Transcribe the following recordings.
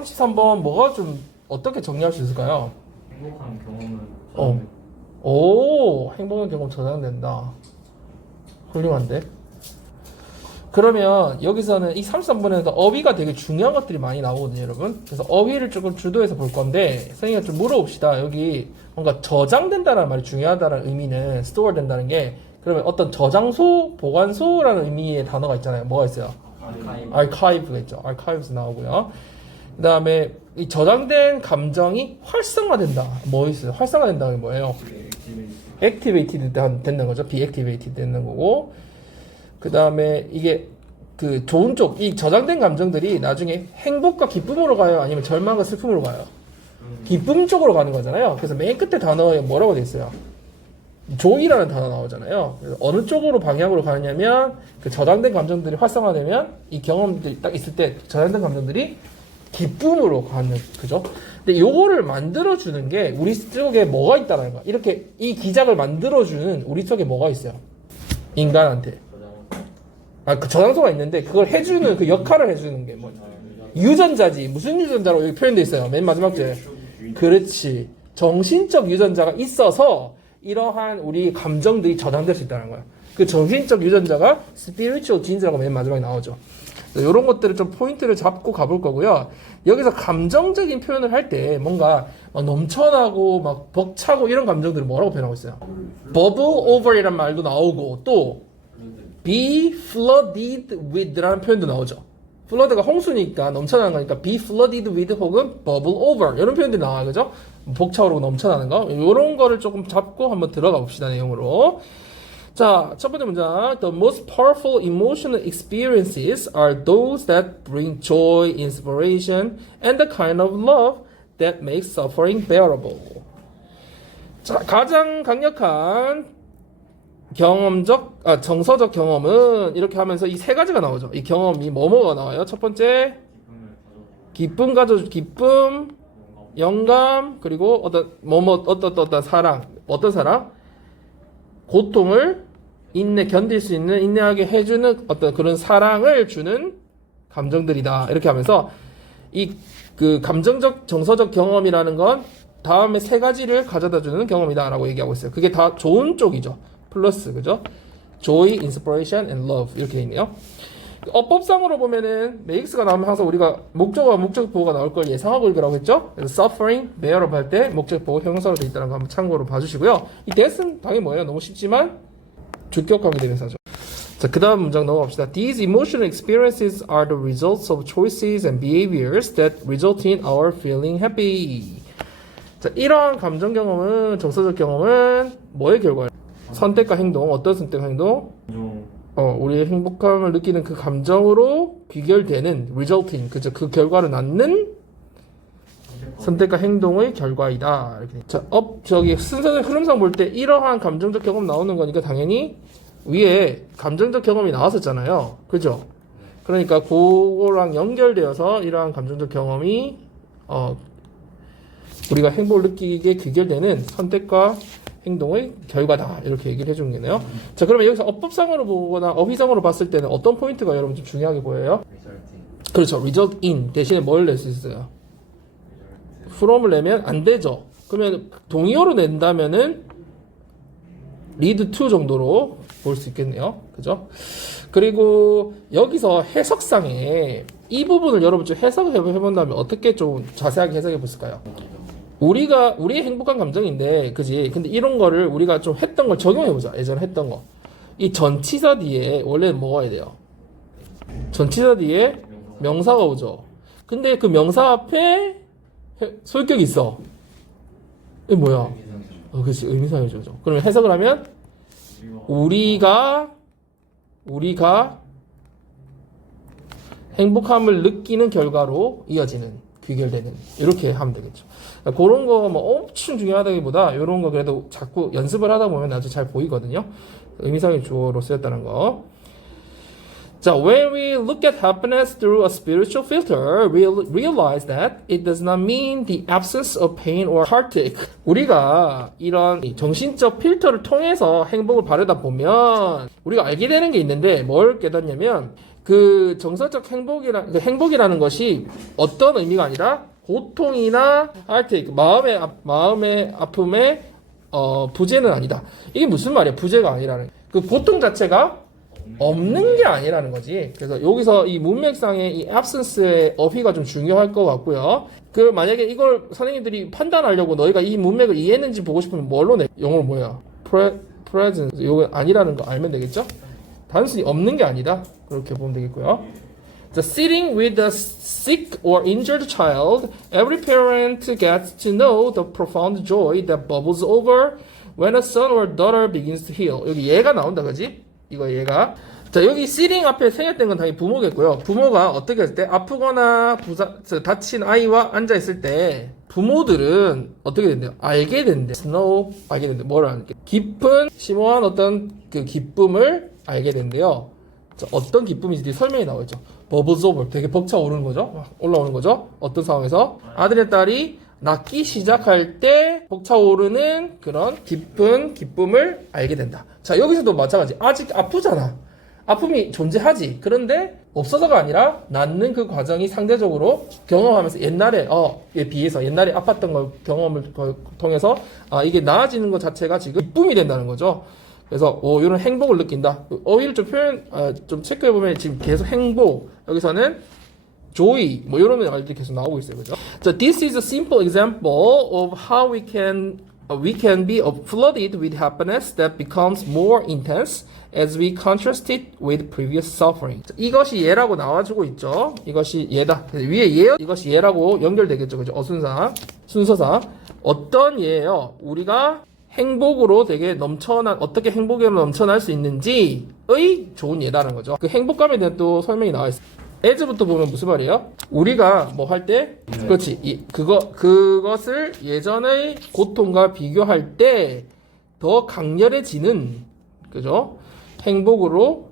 33번 뭐가 좀 어떻게 정리할 수 있을까요? 행복한 경험은 오, 행복한 경험 저장된다. 훌륭한데? 그러면 여기서는 이 33번에서 어휘가 되게 중요한 것들이 많이 나오거든요, 여러분. 그래서 어휘를 조금 주도해서 볼 건데, 선생님이 좀 물어봅시다. 여기 뭔가 저장된다는 말이 중요하다는 의미는, 스토어 된다는 게, 그러면 어떤 저장소, 보관소라는 의미의 단어가 있잖아요. 뭐가 있어요? archive가 있죠. archives 나오고요. 그 다음에 이 저장된 감정이 활성화된다. 뭐 있어요? 활성화된다는 게 뭐예요? activated 된다는 거죠. deactivated 되는 거고. 그 다음에 이게 그 좋은 쪽, 이 저장된 감정들이 나중에 행복과 기쁨으로 가요? 아니면 절망과 슬픔으로 가요? 기쁨 쪽으로 가는 거잖아요. 그래서 맨 끝에 단어에 뭐라고 돼 있어요? 조이라는 단어 나오잖아요. 그래서 어느 쪽으로 방향으로 가느냐면 그 저장된 감정들이 활성화되면 이 경험들이 딱 있을 때 저장된 감정들이 기쁨으로 가는, 그죠? 근데 요거를 만들어주는 게 우리 속에 뭐가 있다는 거야. 이렇게 이 기작을 만들어주는 우리 속에 뭐가 있어요? 인간한테. 그 저장소가 있는데 그걸 해주는 그 역할을 해주는 게 뭐냐? 유전자지. 무슨 유전자로 여기 표현되어 있어요? 맨 마지막 줄. 그렇지. 정신적 유전자가 있어서 이러한 우리 감정들이 저장될 수 있다는 거야. 그 정신적 유전자가 spiritual genes라고 맨 마지막에 나오죠. 이런 것들을 좀 포인트를 잡고 가볼 거고요. 여기서 감정적인 표현을 할 때 뭔가 넘쳐나고 막 벅차고 이런 감정들을 뭐라고 표현하고 있어요? bubble over이란 말도 나오고 또 be flooded with라는 표현도 나오죠. flood가 홍수니까 넘쳐나는 거니까 be flooded with 혹은 bubble over 이런 표현들이 나와요. 그죠? 벅차오르고 넘쳐나는 거. 이런 거를 조금 잡고 한번 들어가 봅시다. 내용으로. 자, 첫 번째 문장. The most powerful emotional experiences are those that bring joy, inspiration, and the kind of love that makes suffering bearable. 자, 가장 강력한 정서적 경험은 이렇게 하면서 이 세 가지가 나오죠. 이 경험이 뭐뭐가 나와요? 첫 번째, 기쁨, 영감, 그리고 어떤 사랑. 어떤 사랑? 고통을 견딜 수 있는, 인내하게 해주는 어떤 그런 사랑을 주는 감정들이다. 이렇게 하면서 그 감정적, 정서적 경험이라는 건 다음에 세 가지를 가져다 주는 경험이다라고 얘기하고 있어요. 그게 다 좋은 쪽이죠. 플러스, 그죠? joy, inspiration, and love. 이렇게 있네요. 어법상으로 보면은 makes가 나오면 항상 우리가 목적어와 목적보호가 나올 걸 예상하고 읽으라고 했죠? 그래서 suffering, bearable 할 때 목적보호 형사로 되어 있다는 거 한번 참고로 봐주시고요. 이 that은 당연히 뭐예요? 너무 쉽지만 주격하게 대명사죠. 자, 그 다음 문장 넘어갑시다. These emotional experiences are the results of choices and behaviors that result in our feeling happy. 자, 이러한 감정 경험은, 정서적 경험은 뭐의 결과예요? 선택과 행동, 어떤 선택과 행동? 우리의 행복함을 느끼는 그 감정으로 귀결되는 resulting, 그죠? 그 결과를 낳는 선택과 행동의 결과이다. 이렇게. 자, 저기 순서의 흐름상 볼 때 이러한 감정적 경험 나오는 거니까 당연히 위에 감정적 경험이 나왔었잖아요. 그죠? 그러니까 그거랑 연결되어서 이러한 감정적 경험이 우리가 행복을 느끼게 귀결되는 선택과 행동의 결과다. 이렇게 얘기를 해주는 거네요. 자, 그러면 여기서 어법상으로 보거나 어휘상으로 봤을 때는 어떤 포인트가 여러분 좀 중요하게 보여요? 그렇죠. result in 대신에 뭘 낼 수 있어요? from을 내면 안 되죠. 그러면 동의어로 낸다면은 lead to 정도로 볼 수 있겠네요. 그죠? 그리고 여기서 해석상에 이 부분을 여러분 좀 해석을 해본다면 어떻게 좀 자세하게 해석해 보실까요? 우리의 행복한 감정인데, 그지? 근데 이런 거를 우리가 좀 했던 걸 적용해보자. 예전에 했던 거. 이 전치사 뒤에 원래는 뭐가 해야 돼요? 전치사 뒤에 명사가 오죠. 근데 그 명사 앞에 소유격이 있어. 이게 뭐야? 그렇지. 의미상해져죠. 그러면 해석을 하면 우리가 행복함을 느끼는 결과로 이어지는, 귀결되는, 이렇게 하면 되겠죠. 그런 거 뭐 엄청 중요하다기보다 이런 거 그래도 자꾸 연습을 하다 보면 아주 잘 보이거든요. 의미상의 주어로 쓰였다는 거. 자, when we look at happiness through a spiritual filter, we realize that it does not mean the absence of pain or heartache. 우리가 이런 정신적 필터를 통해서 행복을 바라다 보면 우리가 알게 되는 게 있는데 뭘 깨닫냐면 그 정서적 행복이라는 것이 어떤 의미가 아니라 고통이나 heartache, 마음의 아픔의 부재는 아니다. 이게 무슨 말이야? 부재가 아니라는. 그 고통 자체가 없는 게 아니라는 거지. 그래서 여기서 이 문맥상의 이 absence의 어휘가 좀 중요할 것 같고요. 그 만약에 이걸 선생님들이 판단하려고 너희가 이 문맥을 이해했는지 보고 싶으면 뭘로 내? 영어로 뭐야? presence. 이거 아니라는 거 알면 되겠죠? 단순히 없는 게 아니다. 그렇게 보면 되겠고요. The sitting with a sick or injured child, every parent gets to know the profound joy that bubbles over when a son or daughter begins to heal. 여기 얘가 나온다, 그지? 이거 얘가. 자, 여기 sitting 앞에 생략된 건 당연히 부모겠고요. 부모가 어떻게 할 때 아프거나 다친 아이와 앉아 있을 때 부모들은 어떻게 된대요? 알게 된대. snow 알게 된대. 뭘 알게? 깊은 심오한 어떤 그 기쁨을 알게 된대요. 자, 어떤 기쁨인지 설명이 나와 있죠. bubbles over 되게 벅차오르는 거죠. 막 올라오는 거죠. 어떤 상황에서 아들의 딸이 낳기 시작할 때 벅차오르는 그런 깊은 기쁨을 알게 된다. 자, 여기서도 마찬가지. 아직 아프잖아. 아픔이 존재하지. 그런데 없어서가 아니라 낳는 그 과정이 상대적으로 경험하면서 옛날에 비해서 옛날에 아팠던 걸 경험을 통해서 이게 나아지는 것 자체가 지금 기쁨이 된다는 거죠. 그래서 이런 행복을 느낀다. 어휘를 좀 좀 체크해 보면 지금 계속 행복, 여기서는 joy 뭐 이런 말들이 계속 나오고 있어요, 그죠? So this is a simple example of how we can be flooded with happiness that becomes more intense as we contrast it with previous suffering. 이것이 예라고 나와주고 있죠. 이것이 예다. 위에 예, 이것이 예라고 연결되겠죠, 그죠? 순서상 어떤 예예요? 우리가 행복으로 되게 어떻게 행복으로 넘쳐날 수 있는지의 좋은 예라는 거죠. 그 행복감에 대한 또 설명이 나와 있어요. as부터 보면 무슨 말이에요? 우리가 뭐 할 때, 그렇지. 그것을 예전의 고통과 비교할 때 더 강렬해지는, 그죠? 행복으로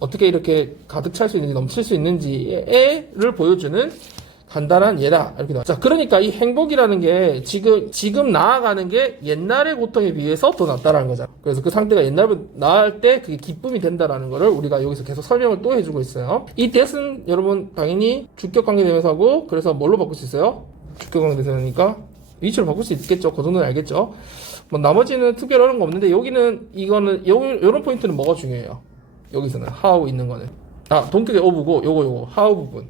어떻게 이렇게 가득 찰 수 있는지, 넘칠 수 있는지를 보여주는 간단한 예다. 이렇게 나와. 자, 그러니까 이 행복이라는 게 지금 나아가는 게 옛날의 고통에 비해서 더 낫다라는 거잖아. 그래서 그 상태가 옛날보다 나을 때 그게 기쁨이 된다라는 거를 우리가 여기서 계속 설명을 또 해주고 있어요. 이 that은 여러분 당연히 주격관계대명사고, 그래서 뭘로 바꿀 수 있어요? 주격관계대명사니까 위치로 바꿀 수 있겠죠. 그 정도는 알겠죠. 뭐 나머지는 특별히 어려운 거 없는데 이거는 요런 포인트는 뭐가 중요해요? 여기서는 how 있는 거는 동격의 of고 요거 how 부분,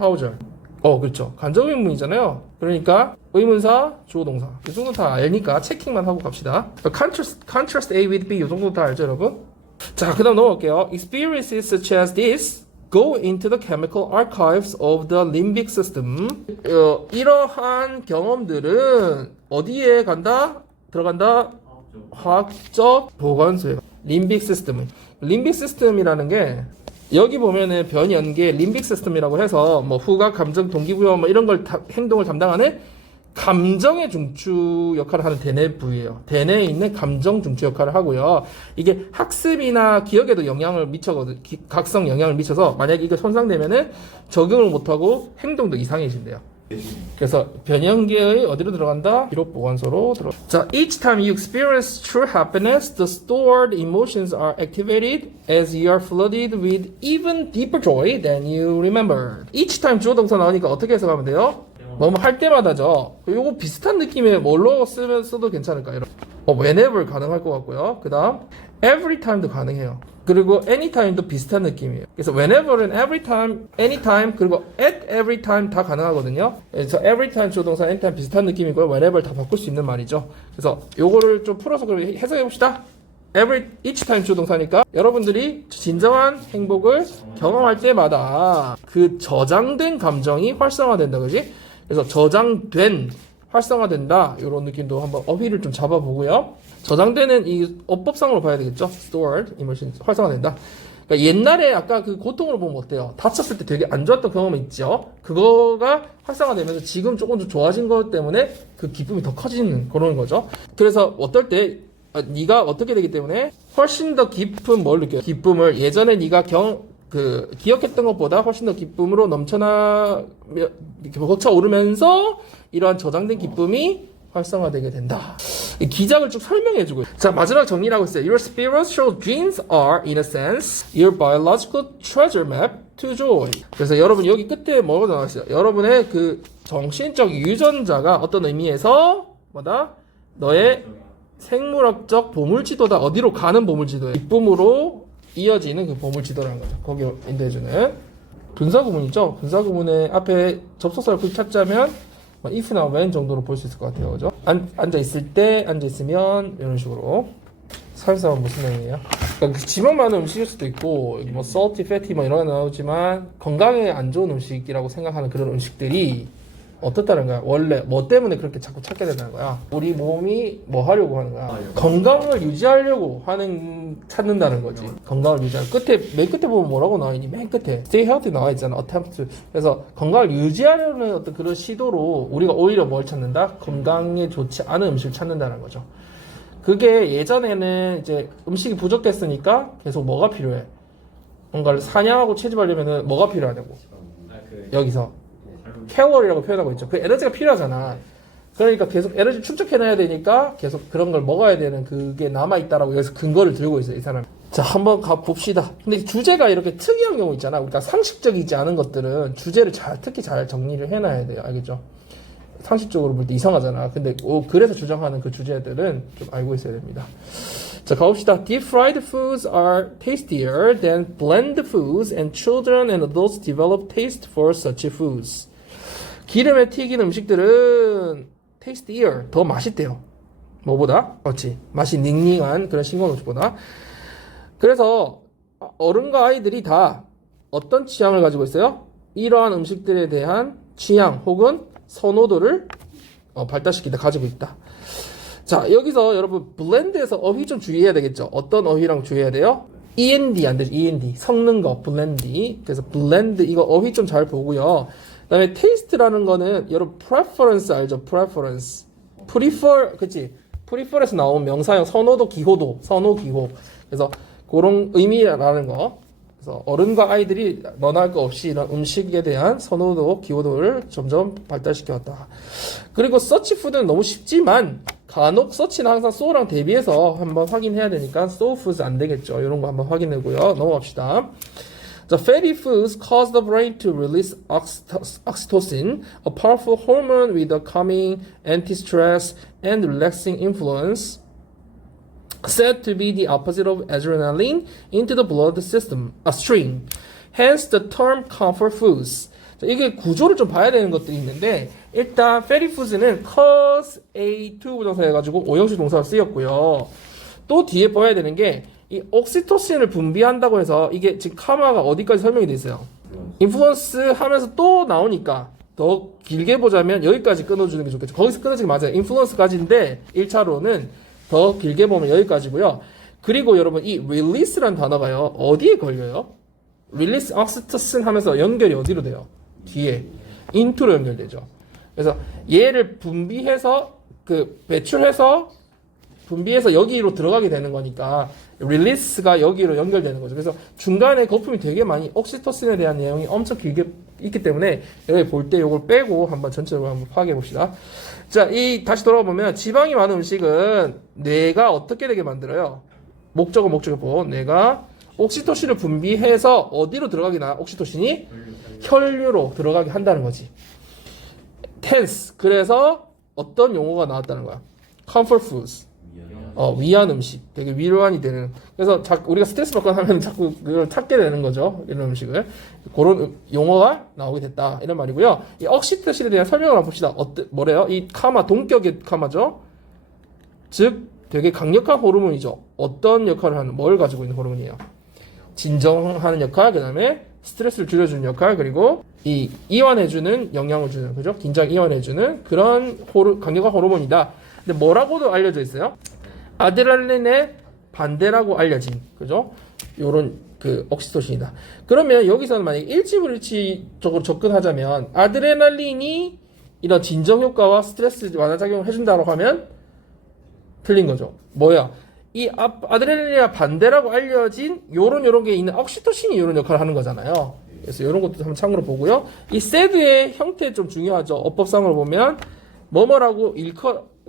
how절. 그렇죠. 간접 의문이잖아요. 그러니까 의문사, 주어 동사. 이 정도 다 알니까 체킹만 하고 갑시다. Contrast A with B 이 정도 다 알죠, 여러분? 자, 그다음 넘어갈게요. Experiences such as this go into the chemical archives of the limbic system. 이러한 경험들은 어디에 들어간다? 화학적 보관소에. 림빅 시스템. 림빅 시스템이라는 게 여기 보면은 변연계 림빅 시스템이라고 해서 뭐 후각, 감정, 동기부여 뭐 이런 걸 행동을 담당하는 감정의 중추 역할을 하는 대뇌 부위예요. 대뇌에 있는 감정 중추 역할을 하고요. 이게 학습이나 기억에도 영향을 미쳐거든. 각성 영향을 미쳐서 만약에 이게 손상되면은 적응을 못하고 행동도 이상해진대요. 그래서 변연계의 어디로 들어간다? 기록 보관소로 들어. 자, each time you experience true happiness, the stored emotions are activated as you are flooded with even deeper joy than you remembered. each time 주어 동사 나오니까 어떻게 해석하면 돼요? 뭐뭐 할 때마다죠. 요거 비슷한 느낌의 뭘로 써도 괜찮을까요? whenever 가능할 것 같고요. 그 다음 every time도 가능해요. 그리고 anytime도 비슷한 느낌이에요. 그래서 whenever는 every time, anytime, 그리고 at every time 다 가능하거든요. 그래서 every time 주어동사, anytime 비슷한 느낌이고요. whenever 다 바꿀 수 있는 말이죠. 그래서 요거를 좀 풀어서 그럼 해석해 봅시다. each time 주어동사니까 여러분들이 진정한 행복을 경험할 때마다 그 저장된 감정이 활성화된다, 그지? 그래서 저장된, 활성화된다, 이런 느낌도 한번 어휘를 좀 잡아보고요. 저장되는 이 어법상으로 봐야 되겠죠. stored, emotion, 활성화된다. 그러니까 옛날에 아까 그 고통으로 보면 어때요? 다쳤을 때 되게 안 좋았던 경험이 있죠. 그거가 활성화되면서 지금 조금 더 좋아진 것 때문에 그 기쁨이 더 커지는 그런 거죠. 그래서 어떨 때 네가 어떻게 되기 때문에 훨씬 더 깊은 뭘 느껴요? 기쁨을 예전에 네가 기억했던 것보다 훨씬 더 기쁨으로 넘쳐나 벅차오르면서 이러한 저장된 기쁨이 활성화되게 된다. 이 기작을 쭉 설명해주고 자 마지막 정리를 하고 있어요. Your spiritual dreams are in a sense your biological treasure map to joy. 그래서 여러분 여기 끝에 뭐가 나와있어요? 여러분의 그 정신적 유전자가 어떤 의미에서 뭐다? 너의 생물학적 보물지도다. 어디로 가는 보물지도예요? 기쁨으로 이어지는 그 보물지도라는 거죠. 거기 인도해주는 분사구문이죠. 분사구문의 앞에 접속사를 꼭 찾자면 if나 when 정도로 볼 수 있을 것 같아요. 그죠? 앉아있을 때, 앉아있으면 이런 식으로. 살사 무슨 의미예요? 그러니까 지방 많은 음식일 수도 있고 뭐 salty, fatty 뭐 이런 거 나오지만 건강에 안 좋은 음식이라고 생각하는 그런 음식들이 어떻다는 거야? 원래 뭐 때문에 그렇게 자꾸 찾게 된다는 거야? 우리 몸이 뭐 하려고 하는 거야? 건강을 유지하려고 찾는다는 거지. 건강을 유지하는 맨 끝에 보면 뭐라고 나와 있니? 맨 끝에 stay healthy 나와 있잖아. attempt to. 그래서 건강을 유지하려는 어떤 그런 시도로 우리가 오히려 뭘 찾는다? 건강에 좋지 않은 음식을 찾는다는 거죠. 그게 예전에는 이제 음식이 부족했으니까 계속 뭐가 필요해? 뭔가를 사냥하고 채집하려면은 뭐가 필요하냐고. 여기서 칼로리라고 표현하고 있죠. 그 에너지가 필요하잖아. 그러니까 계속 에너지 축적해놔야 되니까 계속 그런 걸 먹어야 되는 그게 남아있다라고 여기서 근거를 들고 있어요, 이 사람. 자, 한번 가봅시다. 근데 주제가 이렇게 특이한 경우 있잖아. 우리가 상식적이지 않은 것들은 주제를 특히 잘 정리를 해놔야 돼요. 알겠죠? 상식적으로 볼 때 이상하잖아. 근데 그래서 주장하는 그 주제들은 좀 알고 있어야 됩니다. 자, 가봅시다. Deep fried foods are tastier than blend foods and children and adults develop taste for such foods. 기름에 튀긴 음식들은 tastier, 더 맛있대요. 뭐보다? 그렇지. 맛이 닝닝한 그런 싱거운 음식보다. 그래서 어른과 아이들이 다 어떤 취향을 가지고 있어요? 이러한 음식들에 대한 취향 혹은 선호도를 발달시키다 가지고 있다. 자, 여기서 여러분 블렌드에서 어휘 좀 주의해야 되겠죠. 어떤 어휘랑 주의해야 돼요? END 안 되죠. END 섞는 거 블렌드. 그래서 블렌드 이거 어휘 좀 잘 보고요. 그다음에 taste라는 거는 여러분 preference 알죠? preference. prefer 그치? prefer에서 나온 명사형 선호도 기호도 선호 기호. 그래서 그런 의미라는 거. 그래서 어른과 아이들이 너나 할 거 없이 이런 음식에 대한 선호도, 기호도를 점점 발달시켜왔다. 그리고 서치 푸드는 너무 쉽지만 간혹 서치는 항상 so랑 대비해서 한번 확인해야 되니까 so foods 안 되겠죠. 이런 거 한번 확인하고요. 넘어갑시다. The fatty foods cause the brain to release oxytocin, a powerful hormone with a calming, anti-stress, and relaxing influence. Said to be the opposite of adrenaline into the blood stream. Hence the term comfort foods. 자, 이게 구조를 좀 봐야 되는 것들이 있는데 일단 fatty foods는 cause A2 부정사 해가지고 오형식 동사가 쓰였고요. 또 뒤에 봐야 되는 게 이 옥시토신을 분비한다고 해서 이게 지금 카마가 어디까지 설명이 돼 있어요. 인플루언스 하면서 또 나오니까 더 길게 보자면 여기까지 끊어주는 게 좋겠죠. 거기서 끊어지기 맞아요. 인플루언스까지인데 1차로는 더 길게 보면 여기까지고요. 그리고 여러분 이 release라는 단어가요. 어디에 걸려요? release oxytocin 하면서 연결이 어디로 돼요? 뒤에 into로 연결되죠. 그래서 얘를 분비해서 배출해서 분비해서 여기로 들어가게 되는 거니까 release가 여기로 연결되는 거죠. 그래서 중간에 거품이 되게 많이 옥시토신에 대한 내용이 엄청 길게 있기 때문에 여기 볼 때 이걸 빼고 한번 전체적으로 한번 파악해 봅시다. 자, 다시 돌아가 보면 지방이 많은 음식은 뇌가 어떻게 되게 만들어요? 목적어보 뇌가 옥시토신을 분비해서 어디로 들어가게 나? 옥시토신이 혈류로 들어가게 한다는 거지. tense. 그래서 어떤 용어가 나왔다는 거야? comfort foods. 위안 음식. 되게 위로안이 되는. 그래서 우리가 스트레스 받거나 하면 자꾸 그걸 찾게 되는 거죠. 이런 음식을. 그런 용어가 나오게 됐다. 이런 말이고요. 이 옥시토신에 대한 설명을 한번 봅시다. 뭐래요? 이 카마, 동격의 카마죠. 즉, 되게 강력한 호르몬이죠. 어떤 역할을 하는, 뭘 가지고 있는 호르몬이에요? 진정하는 역할, 그 다음에 스트레스를 줄여주는 역할, 그리고 이완해주는 영향을 주는, 그죠? 긴장 이완해주는 그런 강력한 호르몬이다. 근데 뭐라고도 알려져 있어요? 아드레날린의 반대라고 알려진, 그죠? 요런 옥시토신이다. 그러면 여기서는 만약에 일치불일치적으로 접근하자면 아드레날린이 이런 진정 효과와 스트레스 완화 작용을 해준다고 하면 틀린 거죠. 뭐야? 이 아드레날린과 반대라고 알려진 요런 게 있는 옥시토신이 요런 역할을 하는 거잖아요. 그래서 요런 것도 한번 참고로 보고요. 이 SAD의 형태 좀 중요하죠. 어법상으로 보면 뭐뭐라고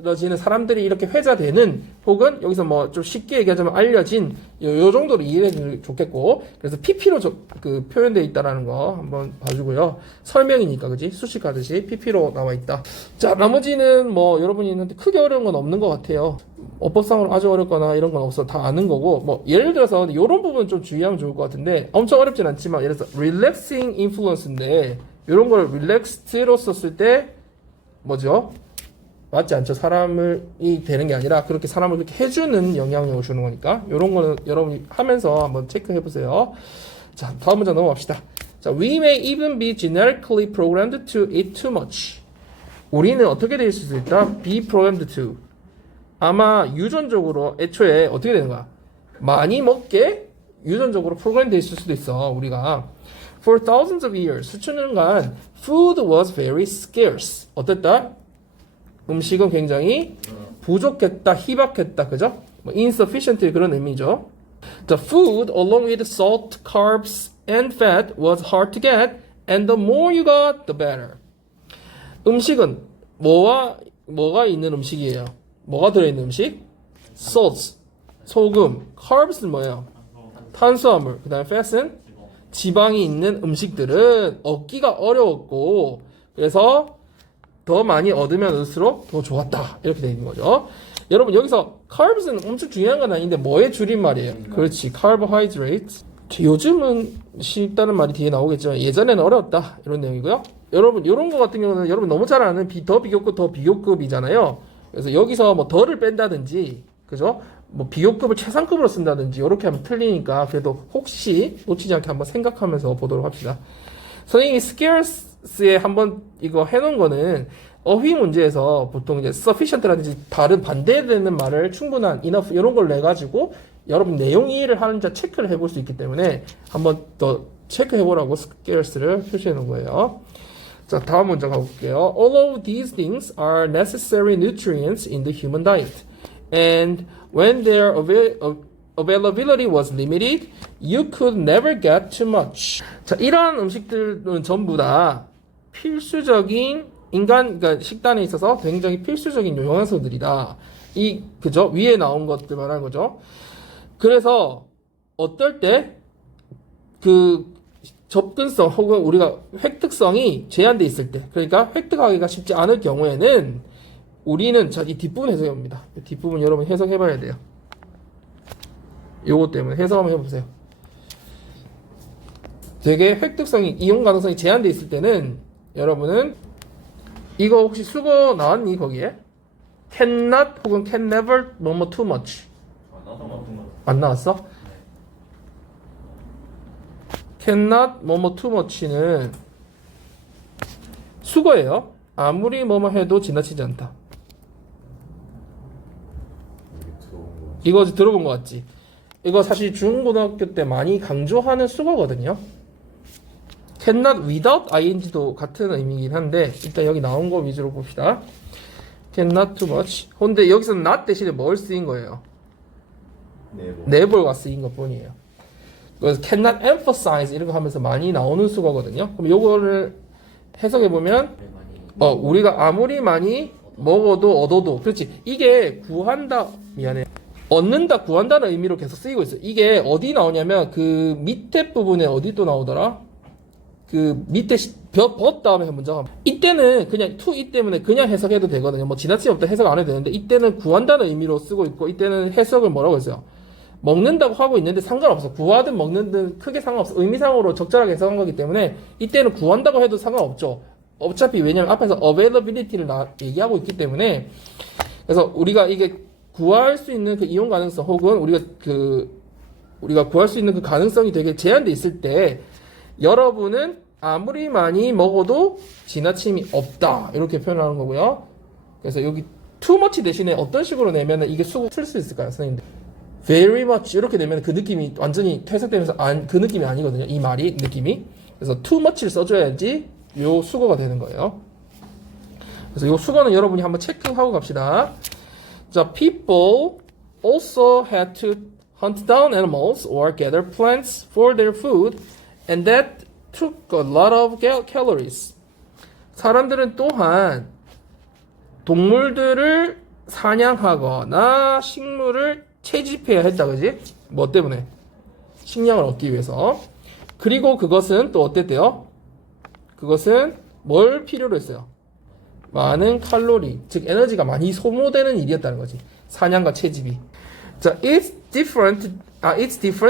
만들어지는 사람들이 이렇게 회자되는 혹은 여기서 뭐 좀 쉽게 얘기하자면 알려진 요 정도로 이해해주면 좋겠고 그래서 PP로 그 표현되어 있다라는 거 한번 봐주고요. 설명이니까 그지 수식하듯이 PP로 나와 있다. 자 나머지는 뭐 여러분이 있는데 크게 어려운 건 없는 것 같아요. 어법상으로 아주 어렵거나 이런 건 없어 다 아는 거고 뭐 예를 들어서 이런 부분 좀 주의하면 좋을 것 같은데 엄청 어렵진 않지만 예를 들어서 relaxing influence인데 이런 걸 relaxed로 썼을 때 뭐죠? 맞지 않죠? 사람이 되는 게 아니라 그렇게 사람을 그렇게 해주는 영향력을 주는 거니까 이런 거는 여러분이 하면서 한번 체크해 보세요. 자 다음 문제 넘어갑시다. 자 we may even be genetically programmed to eat too much. 우리는 어떻게 돼 있을 수 있다? be programmed to. 아마 유전적으로 애초에 어떻게 되는 거야? 많이 먹게 유전적으로 프로그램 돼 있을 수도 있어 우리가. For thousands of years 수천 년간 food was very scarce. 어땠다? 음식은 굉장히 부족했다, 희박했다, 그죠? 뭐 insufficient 그런 의미죠. The food along with salt, carbs, and fat was hard to get, and the more you got, the better. 음식은 뭐가 있는 음식이에요? 뭐가 들어있는 음식? Salt, 소금, carbs는 뭐예요? 탄수화물, 그 다음에 fat은 지방이 있는 음식들은 얻기가 어려웠고 그래서 더 많이 얻으면 얻을수록 더 좋았다 이렇게 되어 있는 거죠. 여러분 여기서 carbs는 엄청 중요한 건 아닌데 뭐의 줄임말이에요? 그렇지 carbohydrate. 요즘은 쉽다는 말이 뒤에 나오겠지만 예전에는 어려웠다 이런 내용이고요. 여러분 이런 거 같은 경우는 여러분 너무 잘 아는 더 비교급 더 비교급이잖아요. 그래서 여기서 뭐 더를 뺀다든지 그죠? 뭐 비교급을 최상급으로 쓴다든지 이렇게 하면 틀리니까 그래도 혹시 놓치지 않게 한번 생각하면서 보도록 합시다. 선생님이 scarce에 한번 이거 해놓은 거는 어휘 문제에서 보통 이제 sufficient라든지 다른 반대되는 말을 충분한 enough 이런 걸 내가지고 여러분 내용 이해를 하는지 체크를 해볼 수 있기 때문에 한번 더 체크해보라고 scarce를 표시해 놓은 거예요. 자 다음 문제 가볼게요. All of these things are necessary nutrients in the human diet. And when their availability was limited, you could never get too much. 자, 이러한 음식들은 전부 다 필수적인 그러니까 식단에 있어서 굉장히 필수적인 영양소들이다. 그죠? 위에 나온 것들 말하는 거죠. 그래서 어떨 때 그 접근성 혹은 우리가 획득성이 제한돼 있을 때, 그러니까 획득하기가 쉽지 않을 경우에는 우리는 자, 이 뒷부분 해석해 봅니다. 뒷부분 여러분 해석해 봐야 돼요. 요거 때문에 해석 한번 해보세요. 되게 획득성이, 이용 가능성이 제한돼 있을 때는 여러분은 이거 혹시 수거 나왔니 거기에? cannot 혹은 can never 뭐뭐 too much 안 나왔어? cannot 뭐뭐 too much는 수거예요. 아무리 뭐뭐 해도 지나치지 않다. 이거 들어본 것 같지? 이거 사실 중고등학교 때 많이 강조하는 수거거든요. cannot without ing도 같은 의미이긴 한데 일단 여기 나온 거 위주로 봅시다. cannot too much. 근데 여기서는 not 대신에 뭘 쓰인 거예요? never가 쓰인 것 뿐이에요. 그래서 cannot emphasize 이런 거 하면서 많이 나오는 수거거든요. 그럼 요거를 해석해 보면 우리가 아무리 많이 먹어도 얻어도 그렇지. 이게 구한다 미안해. 얻는다 구한다는 의미로 계속 쓰이고 있어요. 이게 어디 나오냐면 그 밑에 부분에 어디 또 나오더라? 그 밑에 법 다음에 문장하면 이때는 그냥 to 이 때문에 그냥 해석해도 되거든요. 뭐 지나치게 없다 해석 안 해도 되는데 이때는 구한다는 의미로 쓰고 있고 이때는 해석을 뭐라고 했어요? 먹는다고 하고 있는데 상관없어. 구하든 먹는든 크게 상관없어. 의미상으로 적절하게 해석한 거기 때문에 이때는 구한다고 해도 상관없죠. 어차피 왜냐면 앞에서 availability를 얘기하고 있기 때문에 그래서 우리가 이게 구할 수 있는 그 이용 가능성 혹은 우리가 구할 수 있는 그 가능성이 되게 제한돼 있을 때 여러분은 아무리 많이 먹어도 지나침이 없다 이렇게 표현하는 거고요. 그래서 여기 too much 대신에 어떤 식으로 내면은 이게 수고 쓸 수 있을까요, 선생님들? very much 이렇게 되면 그 느낌이 완전히 퇴색되면서 그 느낌이 아니거든요. 이 말이 느낌이. 그래서 too much를 써줘야지 요 수거가 되는 거예요. 그래서 요 수거는 여러분이 한번 체크하고 갑시다. 자, people also had to hunt down animals or gather plants for their food, and that took a lot of calories. 사람들은 또한 동물들을 사냥하거나 식물을 채집해야 했다, 그지? 뭐 때문에? 식량을 얻기 위해서. 그리고 그것은 또 어땠대요? 그것은 뭘 필요로 했어요? 많은 칼로리, 즉 에너지가 많이 소모되는 일이었다는 거지. 사냥과 채집이. 자, it's different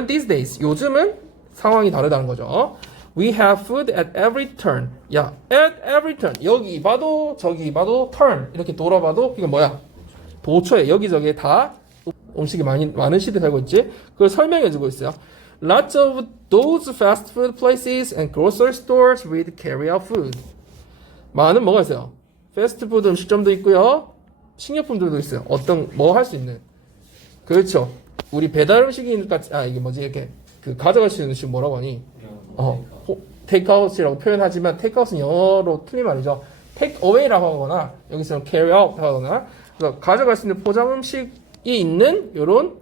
these days. 요즘은 상황이 다르다는 거죠. We have food at every turn. 야, at every turn. 여기 봐도 저기 봐도 turn. 이렇게 돌아봐도 이건 뭐야? 도처에 여기저기에 다 음식이 많은 시대에 살고 있지. 그걸 설명해주고 있어요. Lots of those fast food places and grocery stores with carry-out food. 많은 뭐가 있어요? 패스트푸드 음식점도 있고요. 식료품들도 있어요. 어떤 뭐 할 수 있는. 그렇죠. 우리 배달 음식이니까 이게 뭐지 이렇게 그 가져갈 수 있는 음식 뭐라고 하니? 테이크아웃이라고 표현하지만 테이크아웃은 영어로 틀린 말이죠. 테이크어웨이라고 하거나 여기서는 캐리아웃 하거나 그러니까 가져갈 수 있는 포장 음식이 있는 이런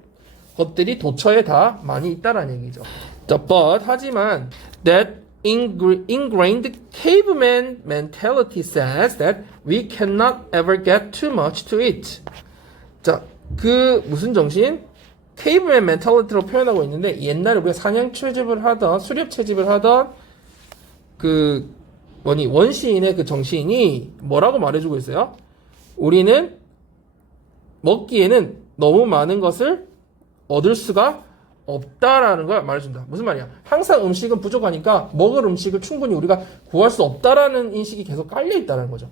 것들이 도처에 다 많이 있다라는 얘기죠. But 하지만 that ingrained caveman mentality says that we cannot ever get too much to eat. 자, 그 무슨 정신? caveman mentality로 표현하고 있는데 옛날에 우리가 사냥 채집을 하던 수렵 채집을 하던 그 원시인의 그 정신이 뭐라고 말해주고 있어요? 우리는 먹기에는 너무 많은 것을 얻을 수가 없다라는 걸 말해준다. 무슨 말이야? 항상 음식은 부족하니까 먹을 음식을 충분히 우리가 구할 수 없다라는 인식이 계속 깔려 있다는 거죠.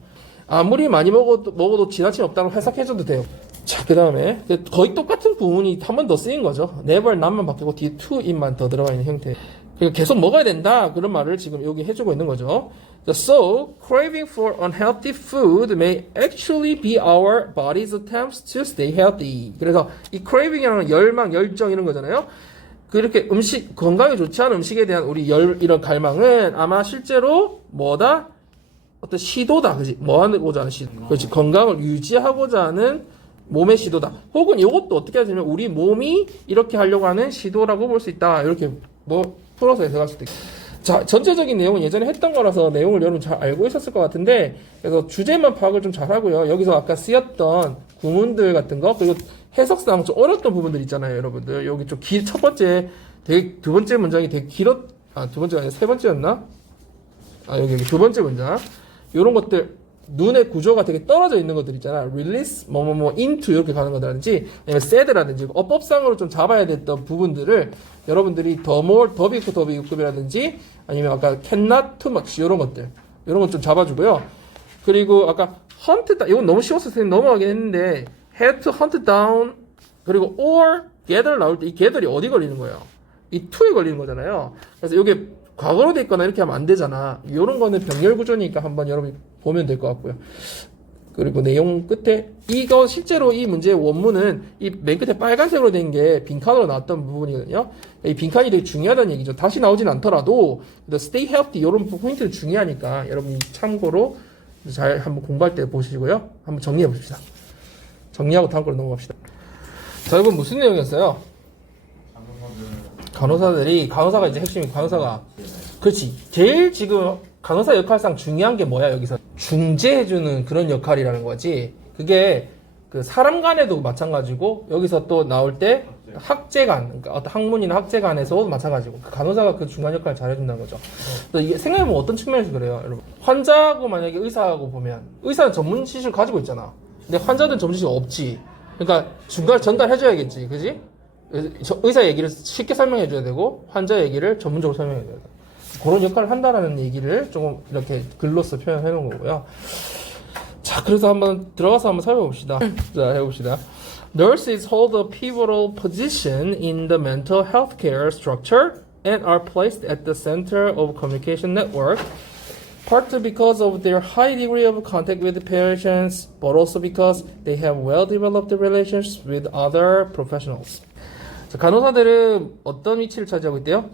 아무리 많이 먹어도 지나친 없다고 해석해줘도 돼요. 자, 그 다음에 거의 똑같은 부분이 한 번 더 쓰인 거죠. never not만 바뀌고 뒤에 to it만 더 들어가 있는 형태. 그러니까 계속 먹어야 된다 그런 말을 지금 여기 해주고 있는 거죠. So, craving for unhealthy food may actually be our body's attempts to stay healthy. 그래서 이 craving이라는 열망, 열정 이런 거잖아요. 그렇게 건강에 좋지 않은 음식에 대한 우리 이런 갈망은 아마 실제로 뭐다? 어떤 시도다, 그지? 뭐 하고자 하는 시도. 그렇지. 건강을 유지하고자 하는 몸의 시도다. 혹은 이것도 어떻게 하냐면 우리 몸이 이렇게 하려고 하는 시도라고 볼 수 있다. 이렇게 뭐 풀어서 해석할 수도 있고. 자, 전체적인 내용은 예전에 했던 거라서 내용을 여러분 잘 알고 있었을 것 같은데, 그래서 주제만 파악을 좀 잘하고요. 여기서 아까 쓰였던 구문들 같은 거, 그리고 해석상 좀 어려웠던 부분들 있잖아요, 여러분들. 여기 좀 첫 번째, 두 번째 문장이 되게 두 번째가 아니라 세 번째였나? 여기 두 번째 문장. 요런 것들, 눈의 구조가 되게 떨어져 있는 것들 있잖아. release, into 이렇게 가는 거라든지, 아니면 said라든지, 어법상으로 좀 잡아야 됐던 부분들을 여러분들이 더 비고 더 비급이라든지, 아니면 아까 cannot too much, 이런 것들. 이런 것 좀 잡아주고요. 그리고 아까 hunt down, 이건 너무 쉬웠을 때 넘어가긴 했는데, had to hunt down, 그리고 or gather 나올 때 이 gather이 어디 걸리는 거예요? 이 to에 걸리는 거잖아요. 그래서 이게 과거로 돼 있거나 이렇게 하면 안 되잖아. 이런 거는 병렬 구조니까 한번 여러분이 보면 될 것 같고요. 그리고 내용 끝에 이거 실제로 이 문제의 원문은 이 맨 끝에 빨간색으로 된 게 빈칸으로 나왔던 부분이거든요. 이 빈칸이 되게 중요하다는 얘기죠. 다시 나오진 않더라도 stay healthy 이런 포인트는 중요하니까 여러분이 참고로 잘 한번 공부할 때 보시고요. 한번 정리해 봅시다. 정리하고 다음 걸로 넘어갑시다. 자, 이건 무슨 내용이었어요? 간호사가 이제 핵심이 간호사가 그렇지. 제일 지금 간호사 역할상 중요한 게 뭐야 여기서 중재해주는 그런 역할이라는 거지. 그게 그 사람 간에도 마찬가지고 여기서 또 나올 때 학제간, 그러니까 어떤 학문이나 학제간에서도 마찬가지고 그 간호사가 그 중간 역할을 잘해준다는 거죠. 그래서 이게 생각해보면 어떤 측면에서 그래요, 여러분. 환자하고 만약에 의사하고 보면 의사는 전문 지식을 가지고 있잖아. 근데 환자들은 전문 지식이 없지. 그러니까 중간 전달해줘야겠지, 그지? 의사 얘기를 쉽게 설명해줘야 되고 환자 얘기를 전문적으로 설명해줘야 돼. 그런 역할을 한다라는 얘기를 조금 이렇게 글로써 표현해 놓은 거고요. 자, 그래서 한번 들어가서 한번 살펴봅시다. 자, 해봅시다. Nurses hold a pivotal position in the mental health care structure and are placed at the center of communication network, partly because of their high degree of contact with the patients, but also because they have well-developed relationships with other professionals. 자, 간호사들은 어떤 위치를 차지하고 있대요?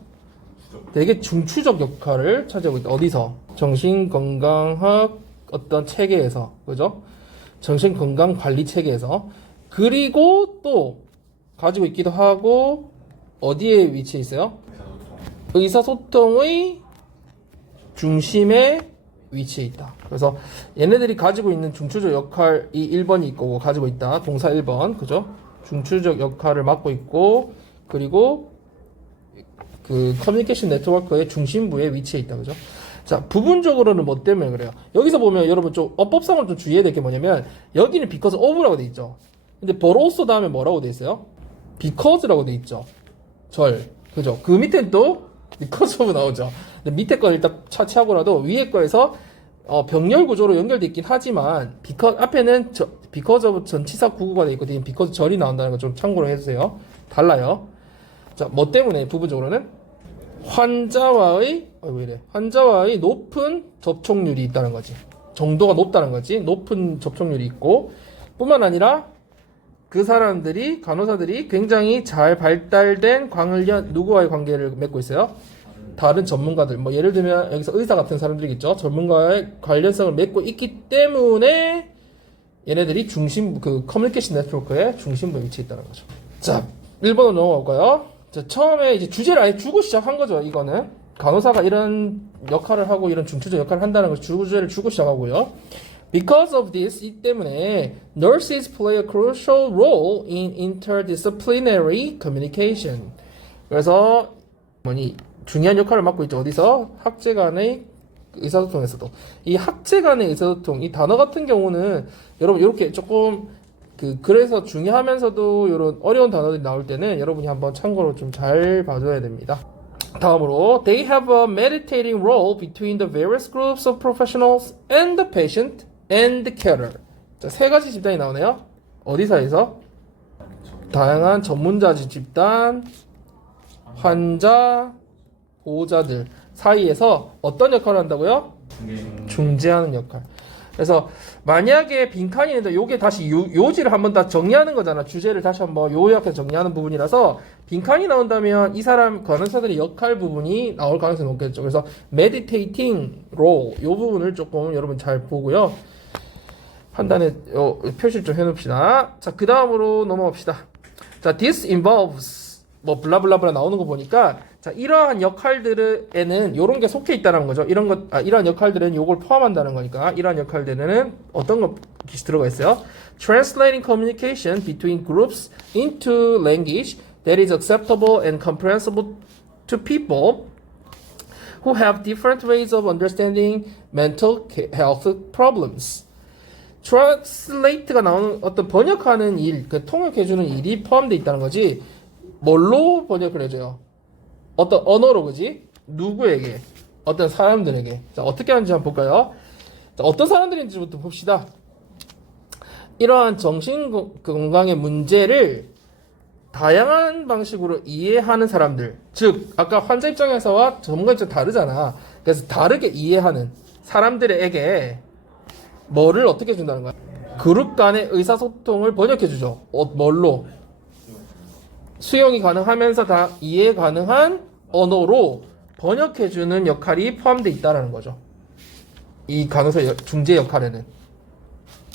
되게 중추적 역할을 차지하고 있다. 어디서? 정신건강학 어떤 체계에서, 그죠? 정신건강관리 체계에서. 그리고 또 가지고 있기도 하고 어디에 위치해 있어요? 의사소통의 중심에 위치해 있다. 그래서 얘네들이 가지고 있는 중추적 역할이 1번이 있고 가지고 있다. 동사 1번. 그죠? 중추적 역할을 맡고 있고 그리고 그 커뮤니케이션 네트워크의 중심부에 위치해 있다. 그죠? 자, 부분적으로는 뭐 때문에 그래요? 여기서 보면 여러분 좀 어법상으로 좀 주의해야 될 게 뭐냐면 여기는 because of라고 돼 있죠. 근데 but also 다음에 뭐라고 돼 있어요? because라고 돼 있죠. 그죠? 그 밑엔 또 because of 나오죠. 근데 밑에 거 일단 차치하고라도 위에 거에서 병렬 구조로 연결돼 있긴 하지만 because 앞에는 because of 전치사 구구가 돼 있고 뒤에 because 절이 나온다는 거 좀 참고로 해주세요. 달라요. 자, 뭐 때문에 부분적으로는 환자와의 높은 접촉률이 있다는 거지. 정도가 높다는 거지. 높은 접촉률이 있고 뿐만 아니라 그 사람들이 간호사들이 굉장히 잘 발달된 누구와의 관계를 맺고 있어요? 다른 전문가들. 뭐 예를 들면 여기서 의사 같은 사람들이겠죠. 전문가의 관련성을 맺고 있기 때문에 얘네들이 그 커뮤니케이션 네트워크의 중심부에 위치해 있다는 거죠. 자, 1번으로 넘어갈까요? 자, 처음에 이제 주제를 아예 주고 시작한 거죠. 이거는 간호사가 이런 역할을 하고 이런 중추적 역할을 한다는 걸 주제를 주고 시작하고요. Because of this, 이 때문에 nurses play a crucial role in interdisciplinary communication. 그래서 중요한 역할을 맡고 있죠. 어디서? 학제 간의 의사소통에서도. 이 학제 간의 의사소통, 이 단어 같은 경우는 여러분 이렇게 조금 그래서 중요하면서도 이런 어려운 단어들이 나올 때는 여러분이 한번 참고로 좀 잘 봐줘야 됩니다. 다음으로 they have a mediating role between the various groups of professionals and the patient and the carer. 자, 세 가지 집단이 나오네요. 어디 사이에서? 다양한 전문자 집단, 환자, 보호자들 사이에서 어떤 역할을 한다고요? 중재하는 역할. 그래서 만약에 빈칸이 있는데 요게 다시 요지를 한번 다 정리하는 거잖아. 주제를 다시 한번 요약해서 정리하는 부분이라서 빈칸이 나온다면 이 사람 간호사들의 역할 부분이 나올 가능성이 높겠죠. 그래서 meditating role 요 부분을 조금 여러분 잘 보고요. 판단에 표시를 좀 해놓읍시다. 자, 그 다음으로 넘어갑시다. 자, this involves 뭐 블라블라블라 나오는 거 보니까 자, 이러한 역할들에는 요런 게 속해 있다는 거죠. 이러한 역할들은 요걸 포함한다는 거니까 이러한 역할들에는 어떤 것이 들어가 있어요? Translating communication between groups into language that is acceptable and comprehensible to people who have different ways of understanding mental health problems. Translate가 나오는 어떤 번역하는 일, 통역해주는 일이 포함되어 있다는 거지. 뭘로 번역을 해줘요? 어떤 언어로, 그지? 누구에게? 어떤 사람들에게. 자, 어떻게 하는지 한번 볼까요? 자, 어떤 사람들인지부터 봅시다. 이러한 정신건강의 문제를 다양한 방식으로 이해하는 사람들. 즉, 아까 환자 입장에서와 전문가 입장 다르잖아. 그래서 다르게 이해하는 사람들에게 뭐를 어떻게 해준다는 거야? 그룹 간의 의사소통을 번역해주죠. 뭘로? 수용이 가능하면서 다 이해 가능한 언어로 번역해주는 역할이 포함되어 있다는 거죠. 이 간호사 중재 역할에는.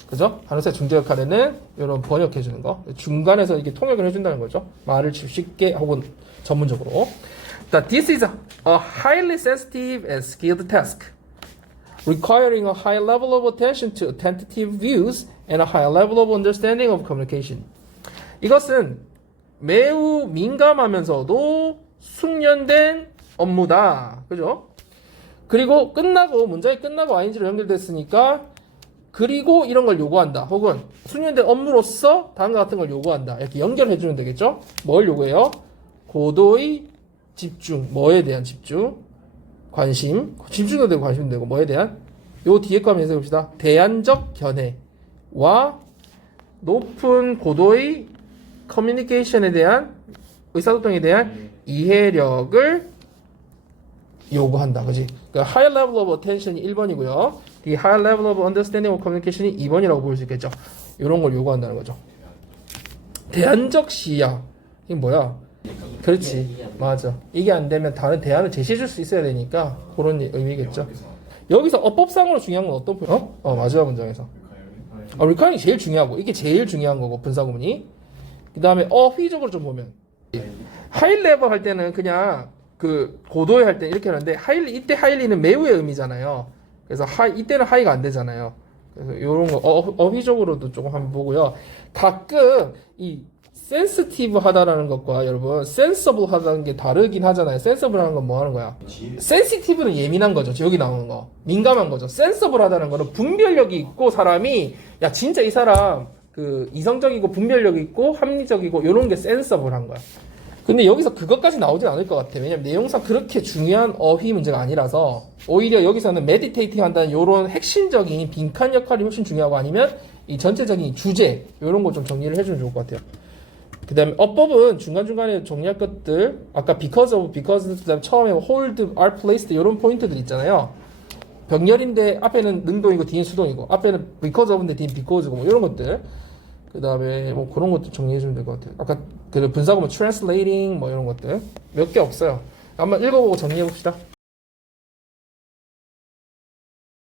그죠? 간호사 중재 역할에는 이런 번역해주는 거. 중간에서 이렇게 통역을 해준다는 거죠. 말을 쉽게 혹은 전문적으로. This is a highly sensitive and skilled task, requiring a high level of attention to attentive views and a high level of understanding of communication. 이것은 매우 민감하면서도 숙련된 업무다. 그죠? 그리고 문장이 끝나고 ing로 연결됐으니까 그리고 이런 걸 요구한다. 혹은 숙련된 업무로서 다음과 같은 걸 요구한다. 이렇게 연결해주면 되겠죠? 뭘 요구해요? 고도의 집중. 뭐에 대한 집중? 관심. 집중도 되고 관심도 되고 뭐에 대한? 요 뒤에 거 한번 해석해 봅시다. 대안적 견해와 높은 고도의 커뮤니케이션에 대한 의사소통에 대한 이해력을 요구한다. 그지? 그러니까 high level of attention이 1번이고요. 이 high level of understanding of communication이 2번이라고 볼 수 있겠죠. 이런 걸 요구한다는 거죠. 대안적 시야. 이게 뭐야? 그렇지. 맞아. 이게 안 되면 다른 대안을 제시해 줄 수 있어야 되니까 그런 의미겠죠. 여기서 어법상으로 중요한 건 어떤 표현? 마지막 문장에서. requiring이 제일 중요하고 이게 제일 중요한 거고 분사구문이. 그 다음에 어휘적으로 좀 보면 하이 레벨 할 때는 그냥 그 고도에 할 때 이렇게 하는데 이때 하이리는 매우의 의미잖아요. 그래서 이때는 하이가 안 되잖아요. 그래서 이런 거 어휘적으로도 조금 한번 보고요. 가끔 이 센시티브 하다라는 것과 여러분 센서블 하다는 게 다르긴 하잖아요. 센서블 하는 건 뭐 하는 거야? 센시티브는 예민한 거죠. 여기 나오는 거. 민감한 거죠. 센서블 하다는 거는 분별력이 있고 사람이 야 진짜 이 사람 그 이성적이고 분별력이 있고 합리적이고 이런 게 센서블 한 거야. 근데 여기서 그것까지 나오진 않을 것 같아. 왜냐면 내용상 그렇게 중요한 어휘 문제가 아니라서 오히려 여기서는 메디테이팅 한다는 이런 핵심적인 빈칸 역할이 훨씬 중요하고 아니면 이 전체적인 주제 이런 거 좀 정리를 해주면 좋을 것 같아요. 그 다음에 어법은 중간중간에 정리할 것들 아까 because of, because 그다음에 처음에 hold, are placed 이런 포인트들 있잖아요. 병렬인데 앞에는 능동이고 뒤엔 수동이고 앞에는 because of인데 뒤엔 because고 뭐 이런 것들 그 다음에 뭐 그런 것도 정리해주면 될 것 같아요. 아까 그 분사구 뭐 translating 뭐 이런 것들 몇 개 없어요. 한번 읽어보고 정리해봅시다.